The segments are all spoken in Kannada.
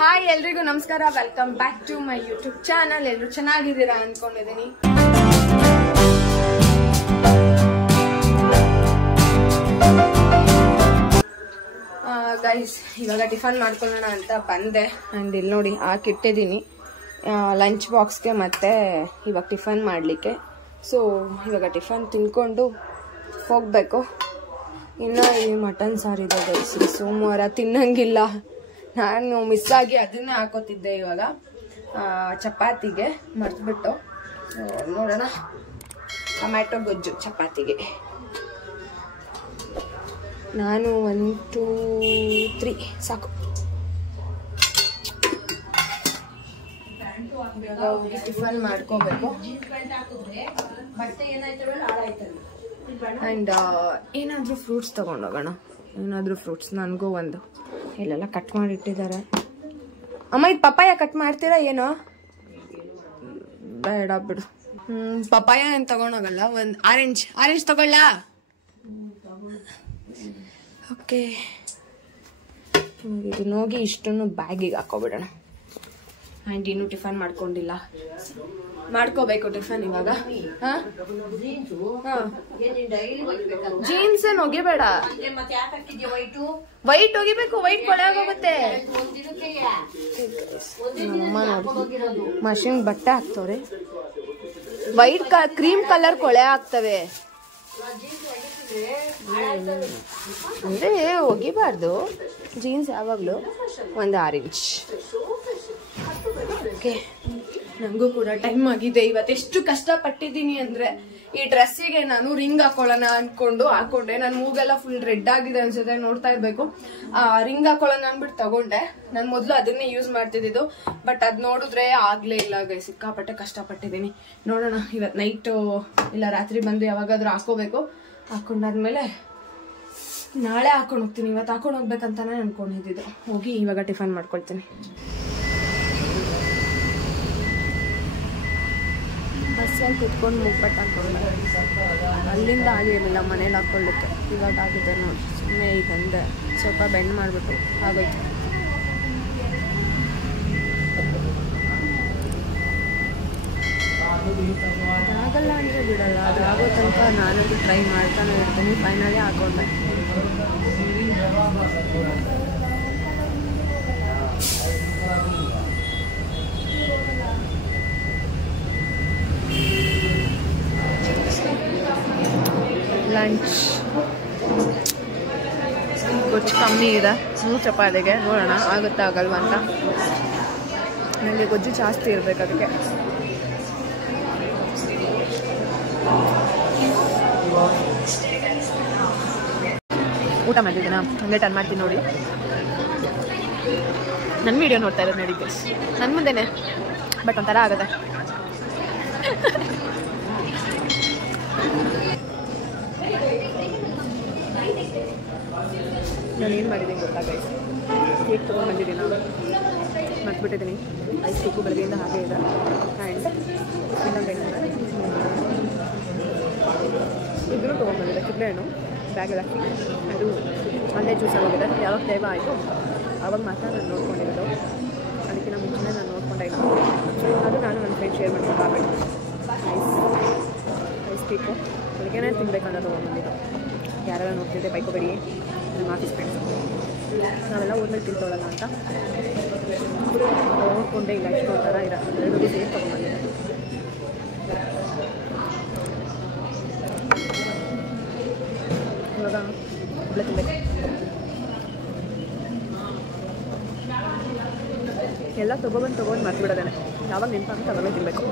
ಹಾಯ್ ಎಲ್ರಿಗೂ ನಮಸ್ಕಾರ, welcome back to my YouTube channel. ಎಲ್ಲರೂ ಚೆನ್ನಾಗಿದ್ದೀರಾ ಅನ್ಕೊಂಡಿದ್ದೀನಿ. ಗೈಸ್, ಇವಾಗ ಟಿಫನ್ ಮಾಡ್ಕೊಳ್ಳೋಣ ಅಂತ ಬಂದೆ. ಅಂಡ್ ಇಲ್ಲಿ ನೋಡಿ ಹಾಕಿಟ್ಟಿದ್ದೀನಿ ಲಂಚ್ ಬಾಕ್ಸ್ಗೆ, ಮತ್ತೆ ಇವಾಗ ಟಿಫನ್ ಮಾಡಲಿಕ್ಕೆ. ಸೊ ಇವಾಗ ಟಿಫನ್ ತಿನ್ಕೊಂಡು ಹೋಗ್ಬೇಕು. ಇನ್ನು ಈ ಮಟನ್ ಸಾರಿದೆ ಗೈಸ್, ಸೋಮವಾರ ತಿನ್ನಂಗಿಲ್ಲ. ನಾನು ಮಿಸ್ ಆಗಿ ಅದನ್ನೇ ಹಾಕೋತಿದ್ದೆ. ಇವಾಗ ಚಪಾತಿಗೆ ಮರ್ತ್ಬಿಟ್ಟು ನೋಡೋಣ. ಟೊಮ್ಯಾಟೊ ಗೊಜ್ಜು ಚಪಾತಿಗೆ. ನಾನು 1 2 3 ಸಾಕು. ಹೋಗಿ ಟಿಫನ್ ಮಾಡ್ಕೋಬೇಕು. ಆ್ಯಂಡ್ ಏನಾದರೂ ಫ್ರೂಟ್ಸ್ ತೊಗೊಂಡೋಗೋಣ. ಏನಾದರೂ ಫ್ರೂಟ್ಸ್, ನನಗೂ ಒಂದು. ಇಲ್ಲೆಲ್ಲ ಕಟ್ ಮಾಡಿ ಇಟ್ಟಿದ್ದಾರೆ. ಅಮ್ಮ, ಇದು ಪಪ್ಪಾಯ ಕಟ್ ಮಾಡ್ತೀರಾ ಏನೋ? ಬೇಡ ಬಿಡು. ಪಪ್ಪಾಯ ಏನು ತಗೊಂಡೋಗಲ್ಲ. ಒಂದು ಆರೆಂಜ್ ತಗೊಳ್ಳ? ಓಕೆ, ಇದನ್ನ ಹೋಗಿ ಇಷ್ಟನ್ನು ಬ್ಯಾಗಿಗೆ ಹಾಕೋಬಿಡೋಣ. ಆ್ಯಂಡ್ ಇನ್ನೂ ಟಿಫನ್ ಮಾಡ್ಕೊಂಡಿಲ್ಲ, ಮಾಡ್ಕೋಬೇಕು ಟಿಫನ್ ಇವಾಗ. ಜೀನ್ಸ್ ಏನು ಒಗಿಬೇಡ, ವೈಟ್ ಒಗಿಬೇಕು. ವೈಟ್ ಕೊಳೆ ಆಗೋಗುತ್ತೆ. ಮಷಿನ್ ಬಟ್ಟೆ ಹಾಕ್ತವ್ರೆ. ವೈಟ್ ಕ್ರೀಮ್ ಕಲರ್ ಕೊಳೆ ಆಗ್ತವೆ ಅಂದ್ರೆ ಒಗಿಬಾರ್ದು ಜೀನ್ಸ್ ಯಾವಾಗಲೂ. ಒಂದು ಆರೆಂಜ್. ಓಕೆ, ನನಗೂ ಕೂಡ ಟೈಮ್ ಆಗಿದೆ. ಇವತ್ತೆಷ್ಟು ಕಷ್ಟಪಟ್ಟಿದ್ದೀನಿ ಅಂದರೆ, ಈ ಡ್ರೆಸ್ಸಿಗೆ ನಾನು ರಿಂಗ್ ಹಾಕೊಳ್ಳೋಣ ಅಂದ್ಕೊಂಡು ಹಾಕೊಂಡೆ. ನನ್ನ ಮೂಗೆಲ್ಲ ಫುಲ್ ರೆಡ್ ಆಗಿದೆ ಅನ್ಸುತ್ತೆ, ನೋಡ್ತಾ ಇರಬೇಕು. ರಿಂಗ್ ಹಾಕೊಳ್ಳೋಣ ಅಂದ್ಬಿಟ್ಟು ತಗೊಂಡೆ. ನಾನು ಮೊದಲು ಅದನ್ನೇ ಯೂಸ್ ಮಾಡ್ತಿದ್ದು, ಬಟ್ ಅದು ನೋಡಿದ್ರೆ ಆಗಲೇ ಇಲ್ಲ ಗೈ. ಸಿಕ್ಕಾಪಟ್ಟೆ ಕಷ್ಟಪಟ್ಟಿದ್ದೀನಿ. ನೋಡೋಣ, ಇವತ್ತು ನೈಟು ಇಲ್ಲ ರಾತ್ರಿ ಬಂದು ಯಾವಾಗಾದ್ರೂ ಹಾಕೋಬೇಕು. ಹಾಕೊಂಡಾದ್ಮೇಲೆ ನಾಳೆ ಹಾಕೊಂಡು ಹೋಗ್ತೀನಿ. ಇವತ್ತು ಹಾಕೊಂಡು ಹೋಗ್ಬೇಕಂತಾನೆ ಅನ್ಕೊಂಡಿದ್ದು. ಹೋಗಿ ಇವಾಗ ಟಿಫನ್ ಮಾಡ್ಕೊಳ್ತೀನಿ. ಬಸ್ಸಲ್ಲಿ ಕುತ್ಕೊಂಡು ಮುಗ್ಬಟ್ಟು ಹಾಕ್ಕೊಂಡೆ. ಅಲ್ಲಿಂದ ಆಗಿರಲಿಲ್ಲ ಮನೇಲಿ ಹಾಕ್ಕೊಳ್ಳಿಕ್ಕೆ. ಇವಾಗ ಆಗಿದೆ ನೋಡಿ. ಸುಮ್ಮನೆ ಈಗಂದೆ ಸ್ವಲ್ಪ ಬೆಂಡ್ ಮಾಡಿಬಿಟ್ಟು ಆಗೋಯ್ತು. ಅದಾಗಲ್ಲ ಅಂದರೆ ಬಿಡಲ್ಲ. ಅದಾಗೋ ತನಕ ನಾನದು ಟ್ರೈ ಮಾಡ್ತಾನೆ ಇರ್ತೀನಿ. ಫೈನಲಿ ಹಾಕೊಂಡೆ. ಲಂಚ್ ಗೊಜ್ಜು ಕಮ್ಮಿ ಇದೆ 3 ಚಪಾತಿಗೆ. ನೋಡೋಣ ಆಗುತ್ತಾ ಆಗಲ್ವ ಅಂತ. ನನಗೆ ಗೊಜ್ಜು ಜಾಸ್ತಿ ಇರಬೇಕು, ಅದಕ್ಕೆ. ಊಟ ಮಾಡಿದ್ದೀನ ಹಂಗೆ ಟರ್ನ್ ಮಾಡ್ತೀನಿ ನೋಡಿ. ನನ್ನ ವಿಡಿಯೋ ನೋಡ್ತಾ ಇರೋದು ನೋಡಿ ಗೈಸ್, ನನ್ನ ಮುಂದೆನೆ. ಬಟ್ ಒಂಥರ ಆಗುತ್ತೆ. ನಾನು ಏನು ಮಾಡಿದ್ದೀನಿ ಗೊತ್ತಾ ಗೈಸ್? ಕೇಕ್ ತೊಗೊಂಡು ಬಂದಿದ್ದೀನಿ. ನಾನು ಮರ್ತ್ಬಿಟ್ಟಿದ್ದೀನಿ. ಐಸ್ ಕೇಕು ಬೆಳಗ್ಗೆಯಿಂದ ಹಾಗೆ ಇದೆ. ಆ್ಯಂಡ್ ಇನ್ನೊಂದು ಏನಂದರೆ, ಇದನ್ನು ತೊಗೊಂಡ್ಬಂದಿದೆ. ಕಿತ್ಳೆಹಣ್ಣು ಬ್ಯಾಗಲ್ಲಿ ಹಾಕಿ. ಅದು ಅಲ್ಲೇ ಜ್ಯೂಸ್ ಆಗೋಗಿದೆ. ಯಾವಾಗ ಟೈಮ್ ಆಯಿತು ಆವಾಗ ಮಾತ್ರ ನಾನು ನೋಡ್ಕೊಂಡಿರೋದು. ಅದಕ್ಕಿಂತ ಮುಂಚೆನೇ ನಾನು ನೋಡ್ಕೊಂಡೆ ಇಲ್ಲ. ಅದು ನಾನು ನನ್ನ ಫ್ರೆಂಡ್ ಶೇರ್ ಮಾಡ್ಕೊಂಡು ಆಗಬೇಕು. ಐಸ್ ಕೇಕು ಬೆಳಗ್ಗೆನೇ ತಿನ್ಬೇಕನ್ನೋ ತೊಗೊಂಡ್ಬಂದಿದ್ದು. ಯಾರೆಲ್ಲ ನೋಡ್ತಿದ್ದೆ ಬೈಕೋಬೇಡಿ, ನಮ್ಮ ಆಫೀಸ್ ಫ್ರೆಂಡ್ಸು. ನಾವೆಲ್ಲ ಊರ್ಮೇಲೆ ತಿಂತೋಳಲ್ಲ ಅಂತ ನೋಡ್ಕೊಂಡೇ ಇಲ್ಲ. ಇಷ್ಟು ಥರ ಇರೋ 2 ರೂಪಾಯಿ ಸೇರಿ ತೊಗೊಂಡ್ಬಂದಿದ್ದೆ. ಇವಾಗ ಒಳ್ಳೆ ತಿನ್ಬೇಕು. ಎಲ್ಲ ತೊಗೊಂಡು ಮರ್ತ್ಬಿಡೋದೇನೆ. ಯಾವಾಗ ನೆನಪಾಗುತ್ತೆ ತಗೊಂಡು ತಿನ್ನಬೇಕು.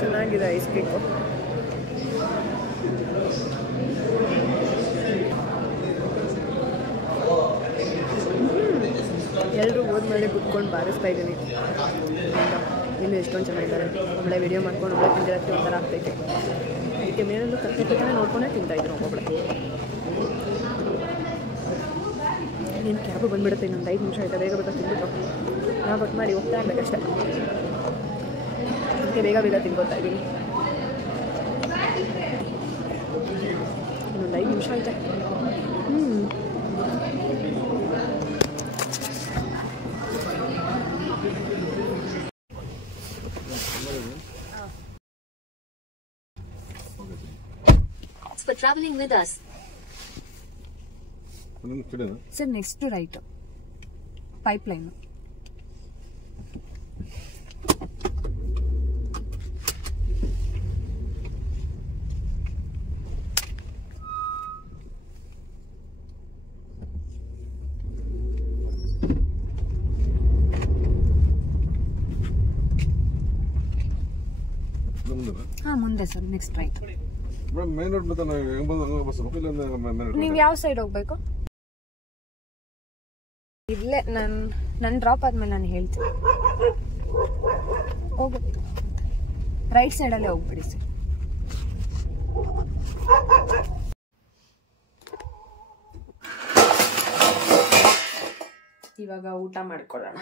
ಚೆನ್ನಾಗಿದೆ ಐಸ್ ಕೇಕು. ಎಲ್ಲರೂ ಹೋದ್ಮೇಲೆ ಕುತ್ಕೊಂಡು ಬಾರಿಸ್ತಾ ಇದ್ದೀನಿ. ಇನ್ನು ಎಷ್ಟೊಂದು ಚೆನ್ನಾಗಿದ್ದಾರೆ. ಒಳ್ಳೆ ವಿಡಿಯೋ ಮಾಡ್ಕೊಂಡು ಒಳ್ಳೆ ತಿಂದಿರೋಕ್ಕೆ ಒಂಥರ ಆಗ್ತೈತೆ. ಅದಕ್ಕೆ ಮೇಲಲ್ಲೂ ಕತ್ತೆ ನೋಡ್ಕೊಂಡೇ ತಿಂತಾಯಿದ್ರು ಒಬ್ಬೊಬ್ಬಳೆ. ಏನು ಕ್ಯಾಬು ಬಂದುಬಿಡುತ್ತೆ. ಇನ್ನೊಂದು 5 ನಿಮಿಷ ಆಯಿತಾ. ಬೇಗ ಬೇಗ ತಿಂದ್ಬಿಟ್ಟು ನಾವು ಬಟ್ ಮಾಡಿ ಹೋಗ್ತಾ ಇರಬೇಕಷ್ಟೆ. ಅದಕ್ಕೆ ಬೇಗ ತಿನ್ಕೋತಾ ಇದ್ದೀನಿ. ಇನ್ನೊಂದು 5 ನಿಮಿಷ ಆಯ್ತಾ. for traveling with us. Sir, next to right. Pipeline. ಮುಂದೆ ಸರ್ ನೆಕ್ಸ್ಟ್ ರೈಟ್. ನೀವು ಯಾವ ಸೈಡ್ ಹೋಗ್ಬೇಕು? ಇಲ್ಲೇ ನನ್ನ ಡ್ರಾಪ್ ಆದ್ಮೇಲೆ ನಾನು ಹೇಳ್ತೀನಿ. ಹೋಗು, ರೈಟ್ ಸೈಡಲ್ಲೇ ಹೋಗ್ಬಿಡಿ ಸರ್. ಇವಾಗ ಊಟ ಮಾಡ್ಕೊಳ್ಳೋಣ.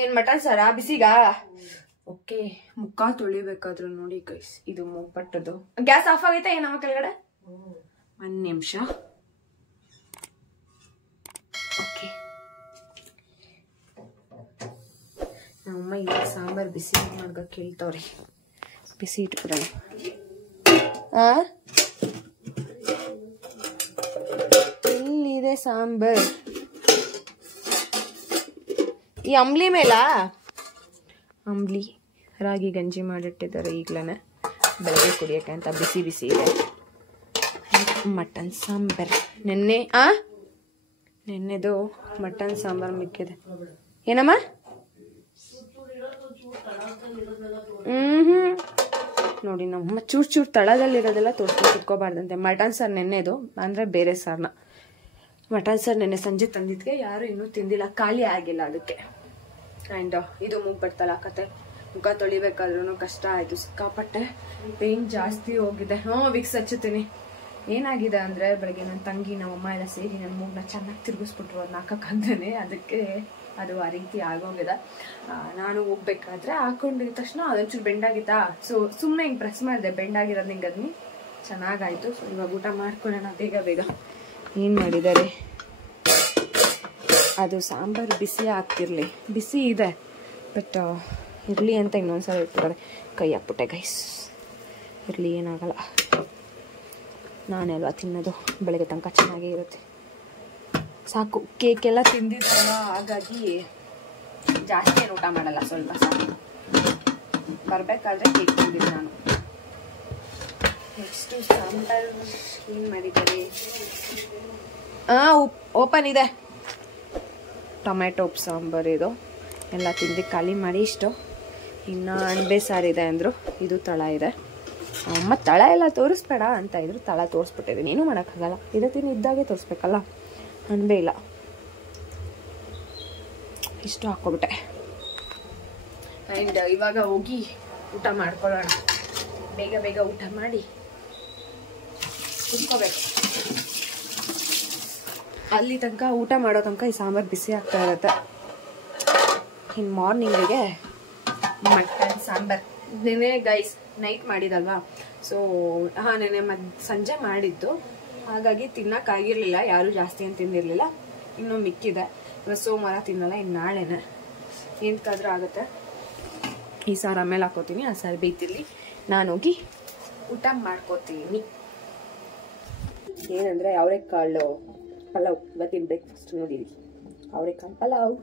ಏನ್ ಮಟನ್ ಸಾರಾ ಬಿಸಿಗ? ಓಕೆ, ಮುಖ ತೊಳಿಬೇಕಾದ್ರು ನೋಡಿ ಗೈಸ್, ಇದು ಮೂಗ್ಪಟ್ಟದು. ಗ್ಯಾಸ್ ಆಫ್ ಆಗೈತೆ ಏನಮ್ಮ ಕೆಳಗಡೆ? 1 ನಿಮಿಷ. ಓಕೆ, ನಮ್ಮಮ್ಮ ಇವಾಗ ಸಾಂಬಾರ್ ಬಿಸಿ ಮಾಡ್ಕ ಕೇಳ್ತವ್ರಿ. ಬಿಸಿ ಇಟ್ಬಿಡೋಣ. ಎಲ್ಲಿದೆ ಸಾಂಬಾರ್? ಈ ಅಂಬ್ಲಿ ಮೇಲ ಅಂಬ್ಲಿ ರಾಗಿ ಗಂಜಿ ಮಾಡಿಟ್ಟಿದ್ದಾರೆ ಈಗ್ಲೇನೆ, ಬೆಳಗ್ಗೆ ಕುಡಿಯಕ್ಕೆ ಅಂತ. ಬಿಸಿ ಬಿಸಿ ಇದೆ. ಮಟನ್ ಸಾಂಬಾರ್ ನೆನ್ನೆದು ಮಟನ್ ಸಾಂಬಾರ್ ಮಿಕ್ಕಿದೆ. ಏನಮ್ಮ? ನೋಡಿ, ನಮ್ಮಮ್ಮ ಚೂರ್ ಚೂರ್ ತಳದಲ್ಲಿರೋದೆಲ್ಲ ತೋರ್ಸ್ಕೊಂಡು ಕುತ್ಕೋಬಾರ್ದಂತೆ. ಮಟನ್ ಸಾರ್ ನೆನ್ನೆದು ಅಂದ್ರೆ ಬೇರೆ ಸಾರ್ನ. ಮಟನ್ ಸಾರ್ ನೆನ್ನೆ ಸಂಜೆ ತಂದಿದ್ಗೆ ಯಾರು ಇನ್ನೂ ತಿಂದಿಲ್ಲ, ಖಾಲಿ ಆಗಿಲ್ಲ ಅದಕ್ಕೆ. ಆ್ಯಂಡ್ ಇದು ಮೂಗ್ ಬರ್ತಲ್ಲ ಕತೆ, ಮುಖ ತೊಳಿಬೇಕಾದ್ರೂ ಕಷ್ಟ ಆಯಿತು ಸಿಕ್ಕಾಪಟ್ಟೆ. ಪೇನ್ ಜಾಸ್ತಿ ಹೋಗಿದೆ. ವಿಕ್ಸ್ ಹಚ್ಚುತ್ತೀನಿ. ಏನಾಗಿದೆ ಅಂದರೆ, ಬೆಳಗ್ಗೆ ನನ್ನ ತಂಗಿ ನಮ್ಮಮ್ಮ ಎಲ್ಲ ಸೇರಿ ನನ್ನ ಮೂಗನ್ನ ಚೆನ್ನಾಗಿ ತಿರುಗಿಸ್ಬಿಟ್ರು, ಅದನ್ನ ಹಾಕೋಕ್ಕಾಗ್ದೇ. ಅದಕ್ಕೆ ಅದು ಆ ರೀತಿ ಆಗೋಗಿದೆ. ನಾನು ಹೋಗ್ಬೇಕಾದ್ರೆ ಹಾಕೊಂಡಿದ ತಕ್ಷಣ ಅದೊಂಚೂರು ಬೆಂಡಾಗಿತ್ತಾ, ಸೊ ಸುಮ್ಮನೆ ಹಿಂಗೆ ಪ್ರೆಸ್ ಮಾಡಿದೆ, ಬೆಂಡಾಗಿರೋದು ಹಿಂಗೆ ಅದನ್ನ ಚೆನ್ನಾಗಾಯಿತು. ಸೊ ಇವಾಗ ಊಟ ಮಾಡ್ಕೊಳ್ಳೋಣ ಬೇಗ ಬೇಗ. ಏನು ಮಾಡಿದ್ದಾರೆ? ಅದು ಸಾಂಬಾರು ಬಿಸಿ ಆಗ್ತಿರ್ಲಿ, ಬಿಸಿ ಇದೆ ಬಟ್ ಇರಲಿ ಅಂತ ಇನ್ನೊಂದ್ಸಲ ಇಟ್ಬಿಟ್ಟಾರೆ. ಕೈ ಹಾಕ್ಬಿಟ್ಟೆ ಗೈಸ್. ಇರಲಿ, ಏನಾಗಲ್ಲ. ನಾನೆಲ್ವಾ ತಿನ್ನೋದು, ಬೆಳಗ್ಗೆ ತನಕ ಚೆನ್ನಾಗೇ ಇರುತ್ತೆ. ಸಾಕು, ಕೇಕ್ ಎಲ್ಲ ತಿಂದಿದ್ದಲ್ಲ, ಹಾಗಾಗಿ ಜಾಸ್ತಿ ಏನು ಊಟ ಮಾಡಲ್ಲ, ಸ್ವಲ್ಪ ಸಾಕು. ಬರಬೇಕಾದ್ರೆ ಕೇಕ್ ತಿಂದಿದ್ದು ನಾನು. ನೆಕ್ಸ್ಟು ಸಾಂಬಾರು ಏನು ಮಾಡಿದ್ದಾರೆ? ಓಪನ್ ಇದೆ. ಟೊಮೆಟೊ ಉಪ್ಪು ಸಾಂಬಾರು ಇದು. ಎಲ್ಲ ತಿಂದು ಖಾಲಿ ಮಾಡಿ ಇಷ್ಟು. ಇನ್ನು ಅಣಬೆ ಸಾರಿದೆ ಅಂದರು. ಇದು ತಳ ಇದೆ. ಅಮ್ಮ ತಳ ಎಲ್ಲ ತೋರಿಸ್ಬೇಡ ಅಂತ ಇದ್ರು, ತಳ ತೋರಿಸ್ಬಿಟ್ಟಿದ್ದೀನಿ. ಏನೂ ಮಾಡೋಕ್ಕಾಗಲ್ಲ, ಇದೇ ತಿನ್ನು ಇದ್ದಾಗೆ ತೋರಿಸ್ಬೇಕಲ್ಲ. ಅಣಬೆ ಇಲ್ಲ, ಇಷ್ಟು ಹಾಕ್ಕೊಬಿಟ್ಟೆ. ಆ್ಯಂಡ್ ಇವಾಗ ಹೋಗಿ ಊಟ ಮಾಡ್ಕೊಳ್ಳೋಣ. ಬೇಗ ಬೇಗ ಊಟ ಮಾಡಿ ಕುತ್ಕೋಬೇಕು. ಅಲ್ಲಿ ತನಕ ಊಟ ಮಾಡೋ ತನಕ ಈ ಸಾಂಬಾರು ಬಿಸಿ ಆಗ್ತಾ ಇರುತ್ತೆ. ಇನ್ನು ಮಾರ್ನಿಂಗಿಗೆ ಮಟನ್ ಸಾಂಬಾರು. ನೆನೆ ಗೈಸ್ ನೈಟ್ ಮಾಡಿದಲ್ವಾ, ಸೊ ನೆನೆ ಸಂಜೆ ಮಾಡಿದ್ದು, ಹಾಗಾಗಿ ತಿನ್ನೋಕ್ಕಾಗಿರಲಿಲ್ಲ. ಯಾರೂ ಜಾಸ್ತಿ ಏನು ತಿಂದಿರಲಿಲ್ಲ. ಇನ್ನೂ ಮಿಕ್ಕಿದೆ. ಸೋಮವಾರ ತಿನ್ನಲ್ಲ, ಇನ್ನು ನಾಳೆನೆ ಎಂತಕ್ಕಾದ್ರೂ ಆಗುತ್ತೆ. ಈ ಸಾರು ಆಮೇಲೆ ಹಾಕೋತೀನಿ, ಆ ಸಾರು ಬೇಯ್ತಿರ್ಲಿ, ನಾನು ಹೋಗಿ ಊಟ ಮಾಡ್ಕೋತೀನಿ. ಏನಂದರೆ ಅವರೆಕಾಳು ಪಲಾವ್. ಇವತ್ತಿನ ಬ್ರೇಕ್ಫಾಸ್ಟ್ ನೋಡಿರಿ, ಅವರೆಕಾಳು ಪಲಾವ್.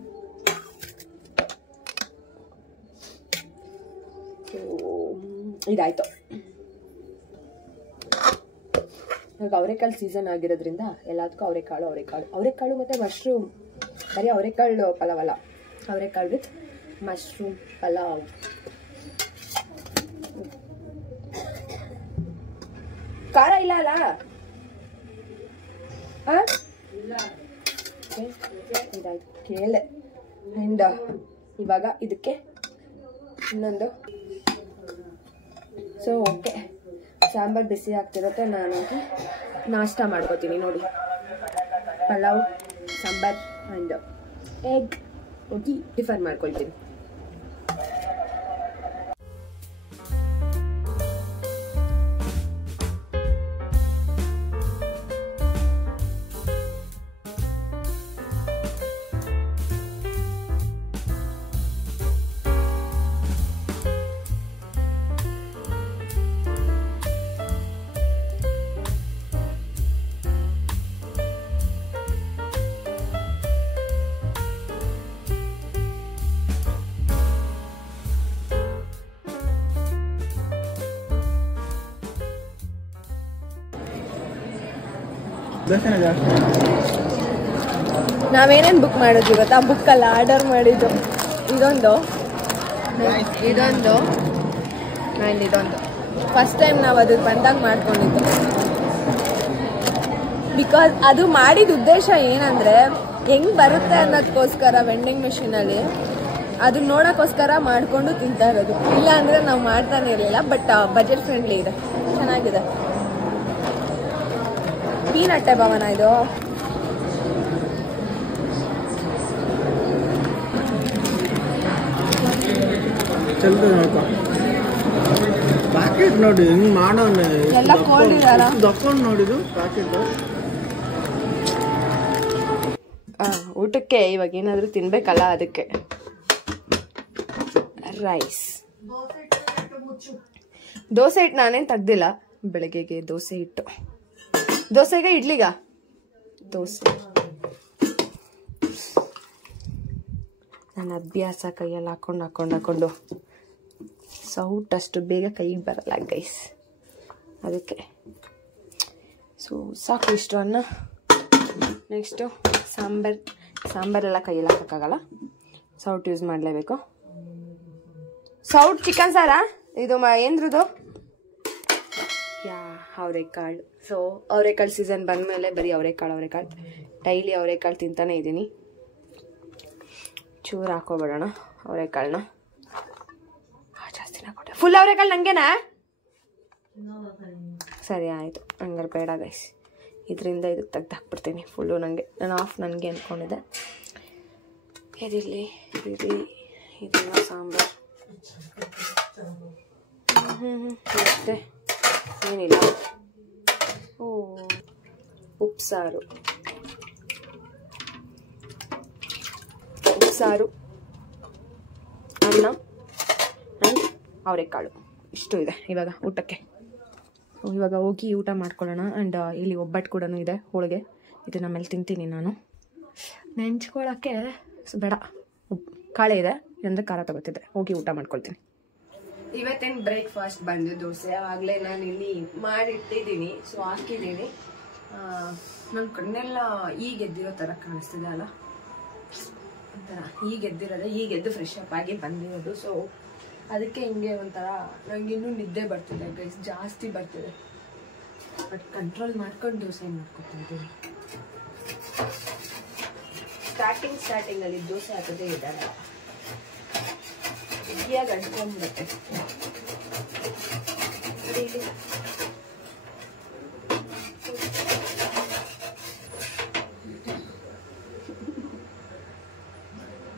ಇದಾಯ್ತು. ಇವಾಗ ಅವರೆಕಾಳು ಸೀಸನ್ ಆಗಿರೋದ್ರಿಂದ ಎಲ್ಲದಕ್ಕೂ ಅವರೆಕಾಳು ಮತ್ತು ಮಶ್ರೂಮ್. ಬರೀ ಅವರೆಕಾಳು ಪಲಾವ್ ಅಲ್ಲ, ಅವರೆಕಾಳು ವಿತ್ ಮಶ್ರೂಮ್ ಪಲಾವ್. ಖಾರ ಇಲ್ಲ ಅಲ್ಲ? ಇದಾಯ್ತು, ಕೇಳೆ. ಆ್ಯಂಡ್ ಇವಾಗ ಇದಕ್ಕೆ ಇನ್ನೊಂದು. ಸೊ ಓಕೆ, ಸಾಂಬಾರು ಬಿಸಿ ಆಗ್ತಿರುತ್ತೆ. ನಾನು ನಾಷ್ಟ ಮಾಡ್ಕೋತೀನಿ. ನೋಡಿ, ಪಲಾವ್, ಸಾಂಬಾರ್ ಆ್ಯಂಡ್ ಎಗ್ ಹೋಗಿ ಟಿಫನ್ ಮಾಡ್ಕೊಳ್ತೀನಿ. ನಾವೇನೇನು ಬುಕ್ ಮಾಡಿದ್ವಿ ಗೊತ್ತಾ? ಬುಕ್ಕಲ್ಲ, ಆರ್ಡರ್ ಮಾಡಿದ್ದು. ಇದೊಂದು ಆ್ಯಂಡ್ ಇದೊಂದು ಫಸ್ಟ್ ಟೈಮ್ ನಾವು ಅದಕ್ಕೆ ಬಂದಾಗ ಮಾಡ್ಕೊಂಡಿದ್ದು. ಬಿಕಾಸ್ ಅದು ಮಾಡಿದ ಉದ್ದೇಶ ಏನಂದರೆ ಹೆಂಗೆ ಬರುತ್ತೆ ಅನ್ನೋದಕ್ಕೋಸ್ಕರ ವೆಂಡಿಂಗ್ ಮೆಷಿನಲ್ಲಿ ಅದನ್ನ ನೋಡೋಕ್ಕೋಸ್ಕರ ಮಾಡಿಕೊಂಡು ತಿಂತಾ ಇರೋದು. ಇಲ್ಲ ಅಂದರೆ ನಾವು ಮಾಡ್ತಾನೆ ಇರಲಿಲ್ಲ. ಬಟ್ ಬಜೆಟ್ ಫ್ರೆಂಡ್ಲಿ ಇದೆ, ಚೆನ್ನಾಗಿದೆ. ಪೀನಟ್ಟೆ ಭವನ ಇದು. ಪ್ಯಾಕೆಟ್ ನೋಡಿ ಹಿಂಗ್ ಮಾಡೋಣ. ಎಲ್ಲ ಕೋಲ್ಡ್ ಇದಲ್ಲ, ದಕ್ಕೊಂಡು ನೋಡಿದು ಪ್ಯಾಕೆಟ್. ಊಟಕ್ಕೆ ಇವಾಗ ಏನಾದರೂ ತಿನ್ಬೇಕಲ್ಲ, ಅದಕ್ಕೆ ರೈಸ್. ದೋಸೆ ಹಿಟ್ಟು ನಾನೇನು ತೆಗ್ದಿಲ್ಲ, ಬೆಳಗ್ಗೆಗೆ ದೋಸೆ ಹಿಟ್ಟು. ದೋಸೆಗೆ ಇಡ್ಲಿಗ ದೋಸೆ. ನನ್ನ ಅಭ್ಯಾಸ ಕೈಯಲ್ಲಿ ಹಾಕೊಂಡು ಸೌಟ್ ಅಷ್ಟು ಬೇಗ ಕೈಗೆ ಬರಲ್ಲ ಗೈಸ್, ಅದಕ್ಕೆ. ಸೊ ಸಾಕು ಇಷ್ಟು ಅನ್ನ. ನೆಕ್ಸ್ಟು ಸಾಂಬಾರೆಲ್ಲ ಕೈಯಲ್ಲಿ ಹಾಕೋಕ್ಕಾಗಲ್ಲ, ಸೌಟ್ ಯೂಸ್ ಮಾಡಲೇಬೇಕು. ಸೌಟ್ ಚಿಕನ್ ಸಾರಾ ಇದು? ಏನ್ರದು? ಅವರೆಕಾಳು. ಸೊ ಅವರೆಕಾಳು ಸೀಸನ್ ಬಂದಮೇಲೆ ಬರೀ ಅವರೆಕಾಳು ಡೈಲಿ ಅವರೆಕಾಳು ತಿಂತಾನೆ ಇದ್ದೀನಿ. ಚೂರು ಹಾಕೋಬೇಡೋಣ ಅವರೆಕಾಳನ್ನ, ಜಾಸ್ತಿನ ಕೊಟ್ಟೆ. ಫುಲ್ ಅವರೆಕಾಳು ನನಗೇನಾ? ಸರಿ ಆಯಿತು, ಹಂಗಾರೆ ಬೇಡ ಗೈಸ್. ಇದರಿಂದ ಇದಕ್ಕೆ ತೆಗ್ದು ಹಾಕ್ಬಿಡ್ತೀನಿ ಫುಲ್ಲು. ನನಗೆ ಅಂದ್ಕೊಂಡಿದ್ದೆ. ಇದಿರಲಿ ಇದೆಲ್ಲ ಸಾಂಬಾರು. ಮತ್ತೆ ಏನಿಲ್ಲ. ಉಪ್ಸಾರು ಅನ್ನ ಆ್ಯಂಡ್ ಅವರೆಕಾಳು ಇಷ್ಟು ಇದೆ ಇವಾಗ ಊಟಕ್ಕೆ. ಇವಾಗ ಹೋಗಿ ಊಟ ಮಾಡ್ಕೊಳ್ಳೋಣ. ಆ್ಯಂಡ್ ಇಲ್ಲಿ ಒಬ್ಬಟ್ಟು ಕೂಡ ಇದೆ, ಹೋಳಿಗೆ. ಇದನ್ನ ಮೇಲೆ ತಿಂತೀನಿ ನಾನು. ನೆಂಚ್ಕೊಳ್ಳೋಕ್ಕೆ ಬೇಡ, ಕಾಳೆ ಇದೆ ಅಂದರೆ ಖಾರ ತಗೋತಿದ್ದೆ. ಹೋಗಿ ಊಟ ಮಾಡ್ಕೊಳ್ತೀನಿ. ಇವತ್ತೇನು ಬ್ರೇಕ್ಫಾಸ್ಟ್ ಬಂದು ದೋಸೆ. ಆಗಲೇ ನಾನು ಇಲ್ಲಿ ಮಾಡಿಟ್ಟಿದ್ದೀನಿ, ಸೊ ಹಾಕಿದ್ದೀನಿ. ನನ್ನ ಕಣ್ಣೆಲ್ಲ ಈಗ ಎದ್ದಿರೋ ಥರ ಕಾಣಿಸ್ತಿದೆ ಅಲ್ಲ, ಒಂಥರ ಈಗ ಎದ್ದು ಫ್ರೆಶ್ ಅಪ್ ಆಗಿ ಬಂದಿರೋದು. ಸೊ ಅದಕ್ಕೆ ಹಿಂಗೆ ಒಂಥರ ನಂಗೆ ಇನ್ನೂ ನಿದ್ದೆ ಬರ್ತಿದೆ ಗೈಸ್, ಜಾಸ್ತಿ ಬರ್ತಿದೆ. ಬಟ್ ಕಂಟ್ರೋಲ್ ಮಾಡ್ಕೊಂಡು ದೋಸೆ ಮಾಡ್ಕೊತಾ ಇದ್ದೀನಿ. ಸ್ಟಾರ್ಟಿಂಗಲ್ಲಿ ದೋಸೆ ಹಾಕೋದೇ ಇದ್ದಾರೆ, ಇದಿಯಾಗಿ ಅಂಟ್ಕೊಂಡ್ಬಿಡುತ್ತೆ.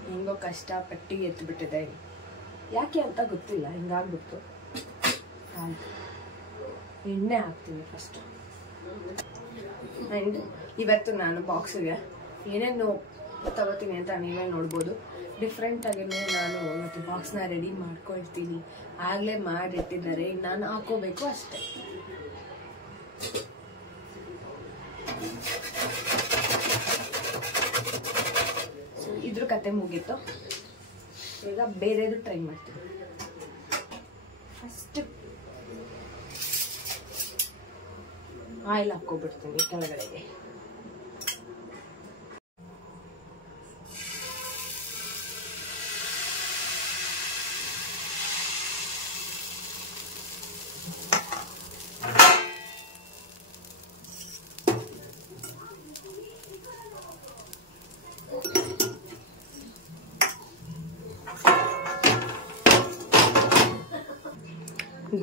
ಹೆಂಗೋ ಕಷ್ಟಪಟ್ಟು ಎತ್ಬಿಟ್ಟಿದೆ. ಯಾಕೆ ಅಂತ ಗೊತ್ತಿಲ್ಲ, ಹಿಂಗಾಗ್ಬಿಟ್ಟು. ಎಣ್ಣೆ ಹಾಕ್ತೀನಿ ಫಸ್ಟ್. ಆ್ಯಂಡ್ ಇವತ್ತು ನಾನು ಬಾಕ್ಸಿಗೆ ಏನೇನು ತಗೋತೀನಿ ಅಂತ ನೀವೇ ನೋಡ್ಬೋದು. ಡಿಫ್ರೆಂಟಾಗಿ ನಾನು ಇವತ್ತು ಬಾಕ್ಸ್ನ ರೆಡಿ ಮಾಡ್ಕೊಳ್ತೀನಿ. ಆಗಲೇ ಮಾಡಿಟ್ಟಿದ್ದಾರೆ, ನಾನು ಹಾಕೋಬೇಕು ಅಷ್ಟೇ. ಸೊ ಇದ್ರ ಕತೆ ಮುಗೀತು. ಈಗ ಬೇರೆದು ಟ್ರೈ ಮಾಡ್ತೀನಿ. ಫಸ್ಟ್ ಆಯಿಲ್ ಹಾಕ್ಕೊಬಿಡ್ತೀನಿ ಕೆಳಗಡೆಗೆ.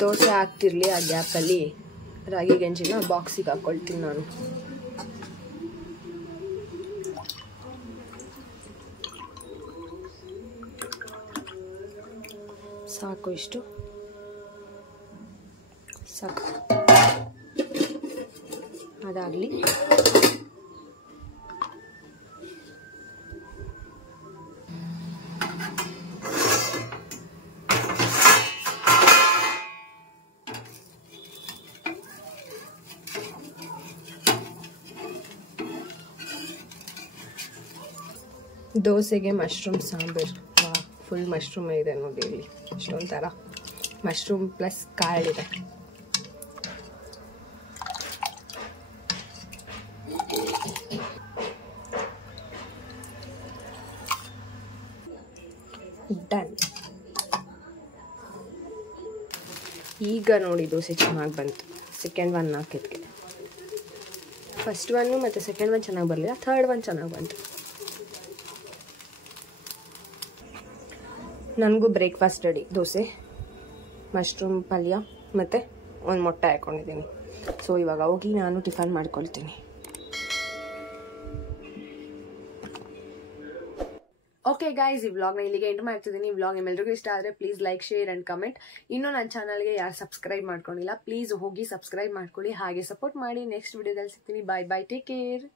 ದೋಸೆ ಹಾಕ್ತಿರ್ಲಿ, ಆ ಗ್ಯಾಪಲ್ಲಿ ರಾಗಿ ಗಂಜಿನ ಬಾಕ್ಸಿಗೆ ಹಾಕ್ಕೊಳ್ತೀನಿ ನಾನು. ಸಾಕು, ಇಷ್ಟು ಸಾಕು. ಅದಾಗಲಿ. ದೋಸೆಗೆ ಮಶ್ರೂಮ್ ಸಾಂಬಾರು. ಫುಲ್ ಮಶ್ರೂಮ್ ಇದೆ ನೋಡಿ ಇಲ್ಲಿ, ಇಷ್ಟೊಂಥರ ಮಶ್ರೂಮ್ ಪ್ಲಸ್ ಕಾಳಿದೆ. ಡನ್. ಈಗ ನೋಡಿ ದೋಸೆ ಚೆನ್ನಾಗಿ ಬಂತು. ಸೆಕೆಂಡ್ ಒನ್ ಹಾಕಿದ್ಕೆ ಫಸ್ಟ್ ಒನ್ನು ಮತ್ತು ಸೆಕೆಂಡ್ ಒನ್ ಚೆನ್ನಾಗಿ ಬರಲಿಲ್ಲ, ಥರ್ಡ್ ಒನ್ ಚೆನ್ನಾಗಿ ಬಂತು. ನನಗೂ ಬ್ರೇಕ್ಫಾಸ್ಟ್ ರೆಡಿ. ದೋಸೆ, ಮಶ್ರೂಮ್ ಪಲ್ಯ ಮತ್ತು ಒಂದು ಮೊಟ್ಟೆ ಹಾಕ್ಕೊಂಡಿದ್ದೀನಿ. ಸೊ ಇವಾಗ ಹೋಗಿ ನಾನು ಟಿಫನ್ ಮಾಡ್ಕೊಳ್ತೀನಿ. ಓಕೆ ಗೈಸ್, ಈ ವ್ಲಾಗ್ನ ಇಲ್ಲಿಗೆ ಎಂಡ್ ಮಾಡ್ತಿದ್ದೀನಿ. ಈ ವ್ಲಾಗ್ ನಿಮ್ಮೆಲ್ಲರಿಗೂ ಇಷ್ಟ ಆದರೆ please like, share and comment. ಇನ್ನೂ ನನ್ನ ಚಾನಲ್ಗೆ ಯಾರು ಸಬ್ಸ್ಕ್ರೈಬ್ ಮಾಡ್ಕೊಂಡಿಲ್ಲ ಪ್ಲೀಸ್ ಹೋಗಿ ಸಬ್ಸ್ಕ್ರೈಬ್ ಮಾಡ್ಕೊಳ್ಳಿ, ಹಾಗೆ ಸಪೋರ್ಟ್ ಮಾಡಿ. ನೆಕ್ಸ್ಟ್ ವಿಡಿಯೋದಲ್ಲಿ ಸಿಗ್ತೀನಿ. ಬಾಯ್ ಬಾಯ್, ಟೇಕ್ ಕೇರ್.